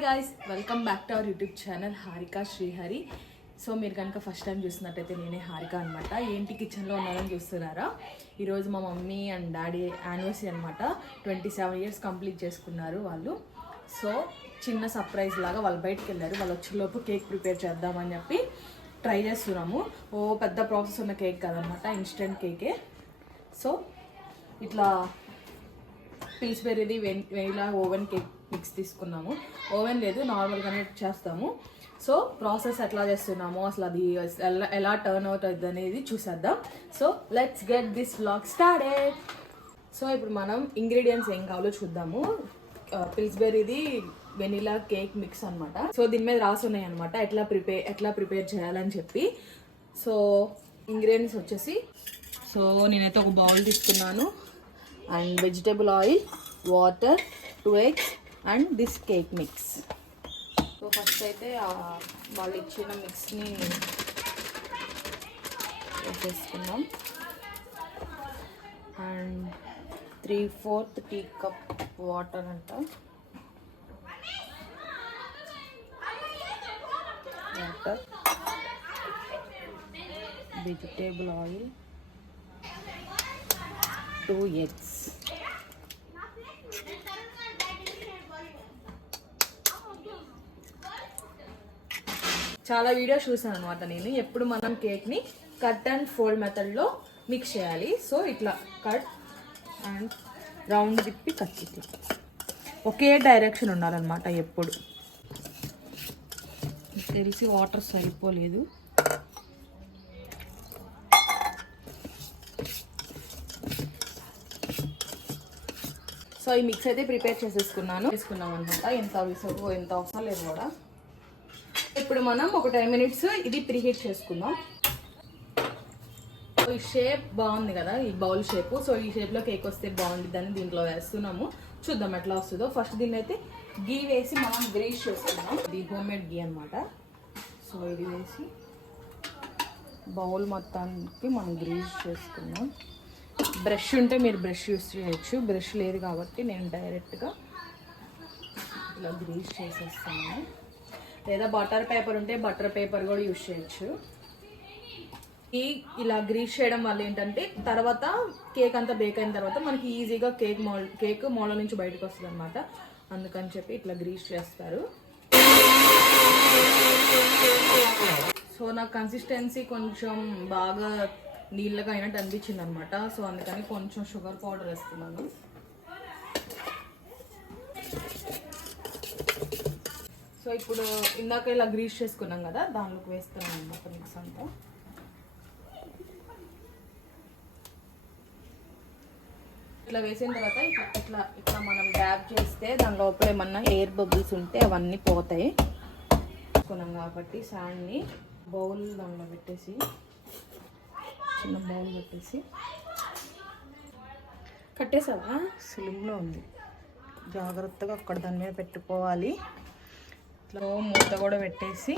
Hi guys, welcome back to our YouTube channel Harika Srihari. So మీరు కనుక first time చూస్తున్నట్టయితే నేనే హారిక అనమాట. ఏంటి కిచెన్లో ఉన్నారని చూస్తున్నారా? ఈరోజు మా మమ్మీ అండ్ డాడీ యానివర్సరీ అనమాట. 27 years కంప్లీట్ చేసుకున్నారు వాళ్ళు. సో చిన్న సర్ప్రైజ్ లాగా వాళ్ళు బయటకు వెళ్ళారు. వాళ్ళు వచ్చేలోపు కేక్ ప్రిపేర్ చేద్దామని చెప్పి ట్రై చేస్తున్నాము. పెద్ద ప్రాసెస్ ఉన్న కేక్ కాదనమాట, ఇన్స్టెంట్ కేకే. సో ఇట్లా పిల్స్బెర్రీది వెనిలా ఓవెన్ కేక్ మిక్స్ తీసుకున్నాము. ఓవెన్ లేదు, నార్మల్గానే చేస్తాము. సో ప్రాసెస్ ఎట్లా చేస్తున్నామో, అసలు అది ఎలా టర్న్ అవుట్ అవుతుంది అనేది చూసేద్దాం. So let's get this vlog started. So ఇప్పుడు మనం ఇంగ్రీడియంట్స్ ఏం కావాలో చూద్దాము. పిల్స్బెర్రీది వెనిలా కేక్ మిక్స్ అనమాట. సో దీని మీద రాసి ఉన్నాయి అనమాట ఎట్లా ప్రిపేర్ చేయాలని చెప్పి. సో ఇంగ్రీడియంట్స్ వచ్చేసి, సో నేనైతే ఒక బౌల్ తీసుకున్నాను and vegetable oil, water, 2 eggs and this cake mix. So first అయితే వాళ్ళు ఇచ్చిన మిక్స్ని వేసేసుకున్నాం. అండ్ 3/4 టీ కప్ వాటర్ అంట. Water, vegetable oil, 2 eggs. చాలా వీడియోస్ చూసాను అనమాట నేను. ఎప్పుడు మనం కేక్ని కట్ అండ్ ఫోల్డ్ మెథడ్లో మిక్స్ చేయాలి. సో ఇట్లా కట్ అండ్ రౌండ్ తిప్పి కట్ తిప్పి ఒకే డైరెక్షన్ ఉండాలన్నమాట ఎప్పుడు. తెలిసి వాటర్ సరిపోలేదు. సో ఈ మిక్స్ అయితే ప్రిపేర్ వేసుకున్నాం అనమాట. ఎంత అవసరం లేదు కూడా. ఇప్పుడు మనం ఒక 10 minutes ఇది ప్రీహీట్ చేసుకుందాం. ఈ షేప్ బాగుంది కదా, ఈ బౌల్ షేప్. సో ఈ షేప్లో కేక్ వస్తే బాగుంటుంది అని దీంట్లో వేస్తున్నాము. చూద్దాం ఎట్లా వస్తుందో. ఫస్ట్ దీన్ని అయితే గీ వేసి మనం గ్రీస్ చేసుకుందాం. ఇది హోమ్మేడ్ గీ అనమాట. సో ఇది వేసి బౌల్ మొత్తానికి మనం గ్రీస్ చేసుకుందాం. బ్రష్ ఉంటే మీరు బ్రష్ యూస్ చేయొచ్చు. బ్రష్ లేదు కాబట్టి నేను డైరెక్ట్గా ఇలా గ్రీస్ చేసేస్తాను. లేదా బటర్ పేపర్ ఉంటే బటర్ పేపర్ కూడా యూజ్ చేయొచ్చు. ఇలా గ్రీస్ చేయడం వల్ల ఏంటంటే తర్వాత కేక్ అంతా బేక్ అయిన తర్వాత మనకి ఈజీగా కేక్ మోడల్ నుంచి బయటకు వస్తుంది అనమాట. అందుకని చెప్పి ఇట్లా గ్రీస్ చేస్తారు. సో నాకు కన్సిస్టెన్సీ కొంచెం బాగా నీళ్ళగా అయినట్టు అనిపించింది అనమాట. సో అందుకని కొంచెం షుగర్ పౌడర్ వేస్తున్నాను. సో ఇప్పుడు ఇందాక ఇలా గ్రీస్ చేసుకున్నాం కదా, దానిలోకి వేస్తున్నాం అనమాట మిక్స్ అంతా. ఇట్లా వేసిన తర్వాత ఇట్లా మనం డ్యాబ్ చేస్తే దాని లోపల ఏమన్నా ఎయిర్ బబుల్స్ ఉంటే అవన్నీ పోతాయి. వేసుకున్నాం కాబట్టి శాండ్ని బౌల్ దానిలో పెట్టేసి, చిన్న బౌల్ పెట్టేసి కట్టేసావా? సిలింలో ఉంది, జాగ్రత్తగా అక్కడ దాని మీద పెట్టుకోవాలి. ఇట్లా మూత కూడా పెట్టేసి,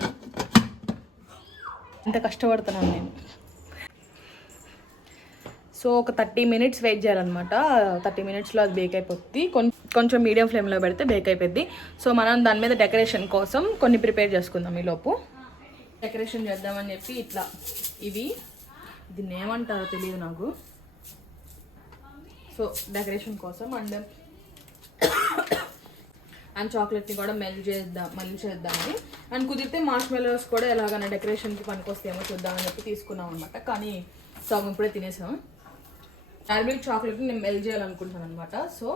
ఇంత కష్టపడుతున్నాను నేను. సో ఒక 30 minutes వెయిట్ చేయాలన్నమాట. 30 minutesలో అది బేక్ అయిపోద్ది. కొంచెం మీడియం ఫ్లేమ్లో పెడితే బేక్ అయిపోద్ది. సో మనం దాని మీద డెకరేషన్ కోసం కొన్ని ప్రిపేర్ చేసుకుందాం. ఈలోపు డెకరేషన్ చేద్దామని చెప్పి ఇట్లా దీన్ని ఏమంటారో తెలియదు నాకు. సో డెకరేషన్ కోసం అండ్ చాక్లెట్ని కూడా మెల్ట్ చేద్దామని. అండ్ కుదిరితే మార్ష్మెలోస్ కూడా ఎలాగైనా డెకరేషన్కి పనికొస్తేమో చూద్దామని చెప్పి తీసుకున్నాం అనమాట. కానీ సగం ఇప్పుడే తినేసాం. డైరీ మిల్క్ చాక్లెట్ని నేను మెల్ట్ చేయాలనుకుంటున్నాను అనమాట. సో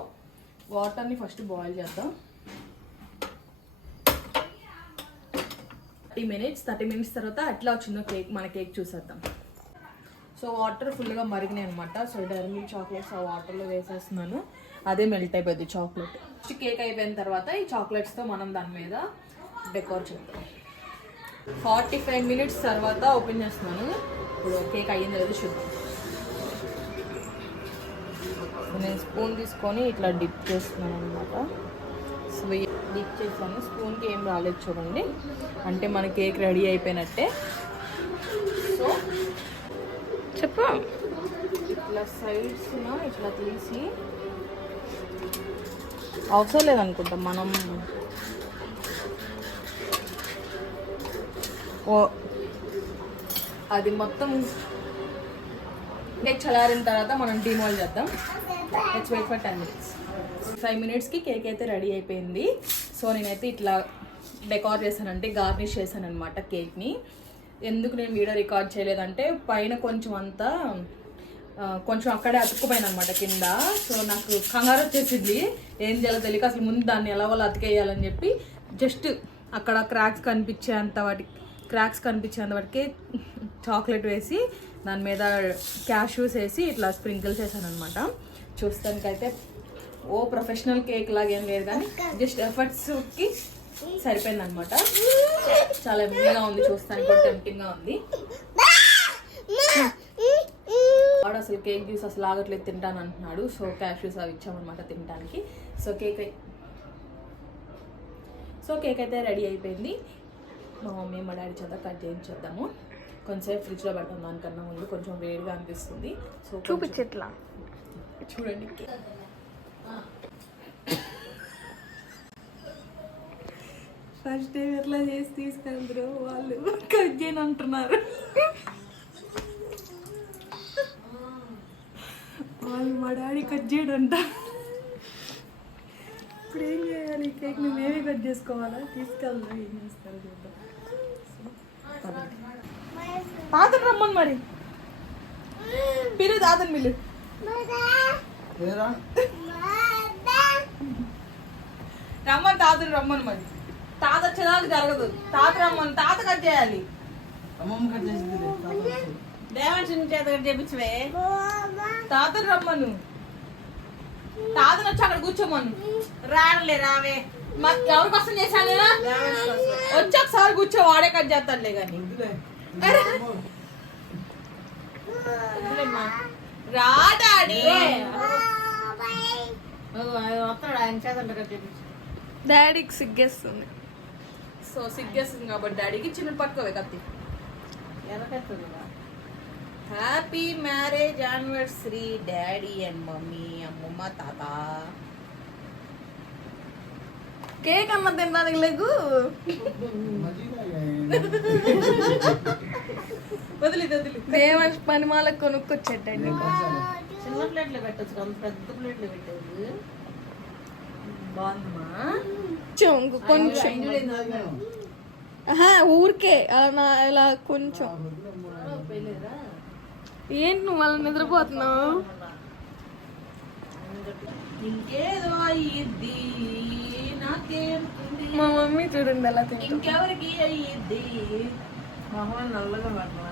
వాటర్ని ఫస్ట్ బాయిల్ చేద్దాం. 30 minutes తర్వాత ఎట్లా వచ్చిందో మన కేక్ చూసేద్దాం. సో వాటర్ ఫుల్గా మరిగినాయి అనమాట. సో డైరీ మిల్క్ చాక్లెట్స్ ఆ వాటర్లో వేసేస్తున్నాను. అదే మెల్ట్ అయిపోద్ది చాక్లెట్. కేక్ అయిపోయిన తర్వాత ఈ చాక్లెట్స్తో మనం దాని మీద డెకోర్ చేద్దాం. 45 minutes తర్వాత ఓపెన్ చేస్తున్నాను. ఇప్పుడు కేక్ అయ్యింది లేదు చూద్దాం. నేను స్పూన్ తీసుకొని ఇట్లా డిప్ చేస్తున్నాను అనమాట. సో డిప్ చేసాను. స్పూన్కి ఏం రాలేదు చూడండి, అంటే మన కేక్ రెడీ అయిపోయినట్టే. సో చెప్పు, ఇట్లా సైడ్స్ ఇట్లా తీసి అవసరం లేదనుకుంటాం మనం అది మొత్తం కేక్ చల్లారిన తర్వాత మనం డిమోల్డ్ చేద్దాం. Let's wait for 10 minutes. 5 minutesకి కేక్ అయితే రెడీ అయిపోయింది. సో నేనైతే ఇట్లా డెకార్ చేశానంటే గార్నిష్ చేశాను అనమాట కేక్ని. ఎందుకు నేను వీడియో రికార్డ్ చేయలేదంటే పైన కొంచెం అంతా కొంచెం అక్కడే అతుక్కుపోయింది అనమాట కింద. సో నాకు కంగారు వచ్చేసింది, ఏం చేయాలో తెలియక అసలు ముందు దాన్ని ఎలా వాళ్ళు అతికేయాలని చెప్పి జస్ట్ అక్కడ క్రాక్స్ కనిపించేంత వాటికి చాక్లెట్ వేసి దాని మీద క్యాష్యూస్ వేసి ఇట్లా స్ప్రింకిల్ చేశాను అనమాట. చూస్తానికైతే ప్రొఫెషనల్ కేక్ లాగేం లేదు కానీ జస్ట్ ఎఫర్ట్స్కి సరిపోయింది అనమాట. చాలా ఎమ్మిగా ఉంది, చూస్తానికి కూడా టెంప్టింగ్గా ఉంది. వాడు అసలు కేక్ జ్యూస్ అసలు ఆగట్లేదు తింటాను అంటున్నాడు. సో క్యాష్యూస్ అవి ఇచ్చామన్నమాట తినడానికి. సో కేక్ అయితే రెడీ అయిపోయింది. మా మమ్మీ మా డాడీ చేత కట్ చేయించేద్దాము. కొంచెంసేపు ఫ్రిడ్జ్లో పెడతాం, దానికన్నా ముందు కొంచెం వేడిగా అనిపిస్తుంది. సో చూపించట్లా చూడండి. ఫస్ట్ టైం ఎట్లా చేసి తీసుకెళ్తారు వాళ్ళు కట్ చేయని అంటున్నారు. వాళ్ళు మా డాడీ కట్ చేయడంట. ఇప్పుడు ఏం చేయాలి? కేక్ మేమే కట్ చేసుకోవాలా? తీసుకెళ్దాం, ఏం చేస్తారు చూద్దాం. తాతను రమ్మని మరి పిలు, తాతను పిలు. రమ్మని తాతను రమ్మని మరి. తాత వచ్చేదాకా జరగదు. తాత రమ్మని, తాత కట్ చేయాలి. దేవాంశం చేత కట్ చేపించవే. తాతను రమ్మను, తాతను వచ్చి అక్కడ కూర్చోమను. రాలే రావే, ఎవరి కోసం చేశాను వచ్చి ఒకసారి కూర్చో, వాడే కట్ చేస్తాడులే కానీ. రా డాడీ వస్తాడు, ఆయన చేతంట కట్ చేపించు. డాడీకి సిగ్గేస్తుంది. సో సిగ్గేస్తుంది కాబట్టి డాడీకి చిన్న పట్టుకోవే కత్తి. Happy marriage anniversary daddy and mummy, అమ్మమ్మ, తాత. కేక్ అమ్మ తినడానికి లేకు. వదిలి దేవాంశ్ పనిమాలకు కొనుక్కొచ్చేటండి. చిన్న ప్లేట్లో పెట్టచ్చు, పెద్ద ప్లేట్లో పెట్టేది బాగుందమ్మా. కొంచెం ఊరికే అలా కొంచెం. ఏంటి నువ్వు వాళ్ళ నిద్రపోతున్నావు? ఇంకేదో అయ్యిద్ది నాకేం, మా మమ్మీ చూడండి ఎలా తింటుంది. ఇంకెవరికి అయ్యిద్ది. మొహం నల్లగా పడమా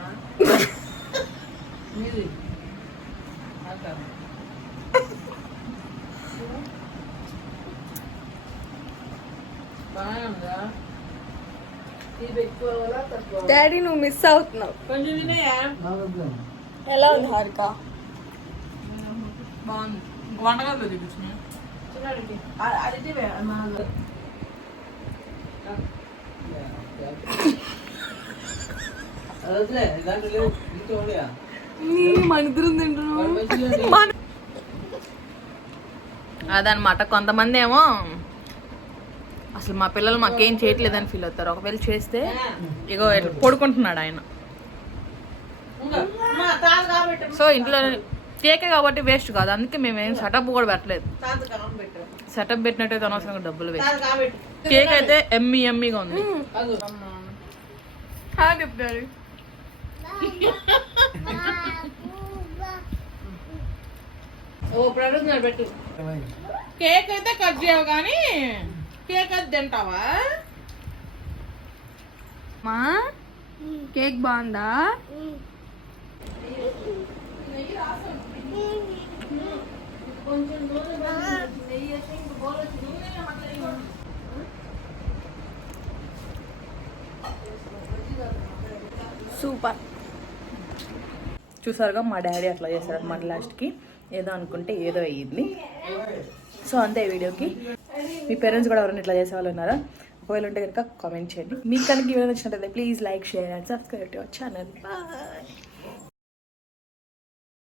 డాడీ నువ్వు మిస్ అవుతున్నావు. కొంచెం తినేయా. ఎలా ఉంది హారిక? బాగుంది. వంటగదిలో చూపించిన అది మనిద్దరం తింటున్నాం. అదనమాట. కొంతమంది ఏమో అసలు మా పిల్లలు మాకేం చేయట్లేదని ఫీల్ అవుతారు. ఒకవేళ చేస్తే ఇగో పడుకుంటున్నాడు ఆయన. సో ఇంట్లో కేకే కాబట్టి వేస్ట్ కాదు, అందుకే మేమేం సెటప్ కూడా పెట్టలేదు. సెటప్ పెట్టినట్టయితే అనవసరంగా డబ్బులు వేస్ట్. కేక్ అయితే ఎమ్మీగా ఉంది. పెట్టు. కేక్ అయితే కట్ చేయవు కానీ కేక్ అయితే తింటావా? మా కేక్ బాగుందా? సూపర్. చూసారుగా మా డాడీ అట్లా చేశారు అనమాట. లాస్ట్కి ఏదో అనుకుంటే ఏదో అయ్యింది. సో అంతే ఈ వీడియోకి. మీ పేరెంట్స్ కూడా ఎవరైనా ఇట్లా చేసే వాళ్ళు ఉన్నారా? ఒకవేళ ఉంటే కనుక కామెంట్ చేయండి. మీకు కనుక ఈ వీడియో నచ్చినట్లయితే please like, share and subscribe to our channel. Bye.